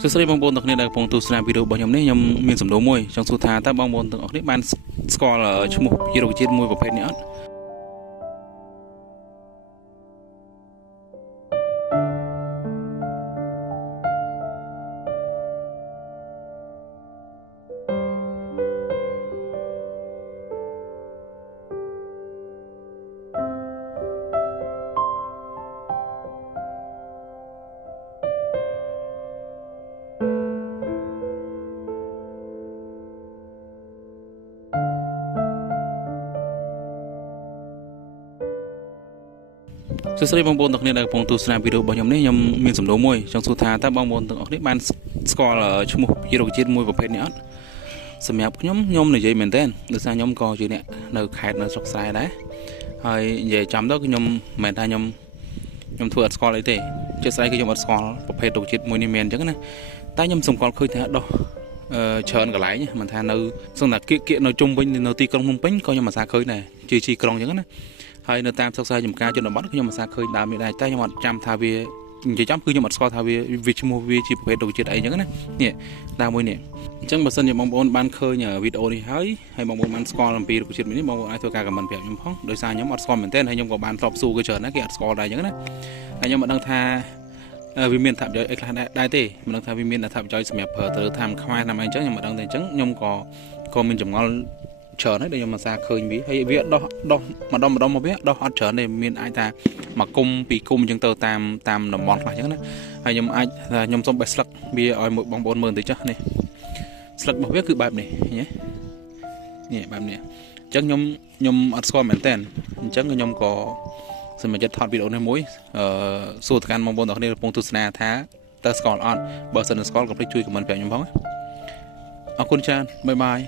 សួស្តីបងប្អូនទាំងគ្នាដែលកំពុងទស្សនាវីដេអូរបស់ខ្ញុំនេះខ្ញុំមានសំណួរមួយចង់សួរថាតើបងប្អូនទាំងអស់គ្នាបានស្គាល់ឈ្មោះវីរុក្ខជាតិមួយប្រភេទនេះអត់សួស្តីបងប្អូនទាំងគ្នាដែលកំពុងទស្សនាវីដេអូរបស់ខ្ញុំនេះខ្ញុំមានសំណួរមួយចង់សួរថាតើបងប្អូនទាំងអស់គ្នាបានស្គាល់ឈ្មោះវីរុក្ខជាតិមួយប្រភេទនេះអត់សម្រាប់ខ្ញុំនិយាយមែនតើដោយសារខ្ញុំក៏ជាអ្នកនៅខេត្តនៅស្រុកស្រែដែរហើយនិយាយចំទៅខ្ញុំមិនមែនថាខ្ញុំធ្វើអត់ស្គាល់អីទេជាស្អីគឺខ្ញុំអត់ស្គាល់ប្រភេទរុក្ខជាតិមួយនេះមែនអញ្ចឹងណាតែខ្ញុំសម្គាល់ឃើញថាដោះច្រើនកន្លែងមិនថានៅសង្តាគៀកនៅជុំវិញនៅទីក្រុងភ្នំពេញក៏ខ្ញុំអាសាឃើញដែរជាក្រុងអញ្ចឹងណាហើយនៅតាមសិក្សាចំការជនបទខ្ញុំមិនសាឃើញដើមនេះដែរតែខ្ញុំអត់ចាំថាវានិយាយចំគឺខ្ញុំអត់ស្គាល់ថាវាឈ្មោះវាជាប្រភេទរុក្ខជាតិអីអញ្ចឹងណានេះដើមមួយនេះអញ្ចឹងបើសិនជាបងប្អូនបានឃើញវីដេអូនេះហើយបងប្អូនបានស្គាល់អំពីរុក្ខជាតិមួយនេះបងប្អូនអាចធ្វើការខមមិនប្រាប់ខ្ញុំផងដោយសារខ្ញុំអត់ស្គាល់មែនទែនហើយខ្ញុំក៏បានធ្លាប់សួរគេច្រើនណាស់គេអត់ស្គាល់ដែរអញ្ចឹងណាហើយខ្ញុំមិនដឹងថាវាមានអត្ថប្រយោជន៍អីខ្លះដែរទេមិនដឹងថាវាមានអត្ថប្រយោជន៍សម្រាប់ប្រើទៅតាមខ្មែរតាមអីអញ្ចឹងខ្ញុំមិនដឹងទេអញ្ចឹងខ្ញុំក៏មានចម្ងល់ច្រើនហើយដែលខ្ញុំមិនសាឃើញវាហើយវាដោះម្ដុំមកវាដោះអត់ច្រើនទេមានអាចថាមួយគុំពីរគុំអញ្ចឹងទៅតាមតំបន់ខ្លះអញ្ចឹងណាហើយខ្ញុំអាចថាខ្ញុំសុំបេះស្លឹកវាឲ្យបងប្អូនមើលបន្តិចចុះនេះស្លឹករបស់វាគឺបែបនេះនេះបែបនេះអញ្ចឹងខ្ញុំអត់ស្គាល់មែនតើអញ្ចឹងខ្ញុំក៏សម្រាប់ថតវីដេអូនេះមួយសួរទៅកាន់បងប្អូនទាំងគ្នាកំពុងទស្សនាថាតើស្គាល់អត់បើសិនស្គាល់កុំភ្លេចជួយខមមិនប្រាប់ខ្ញុំផងអរគុណច្រើនបាយបាយ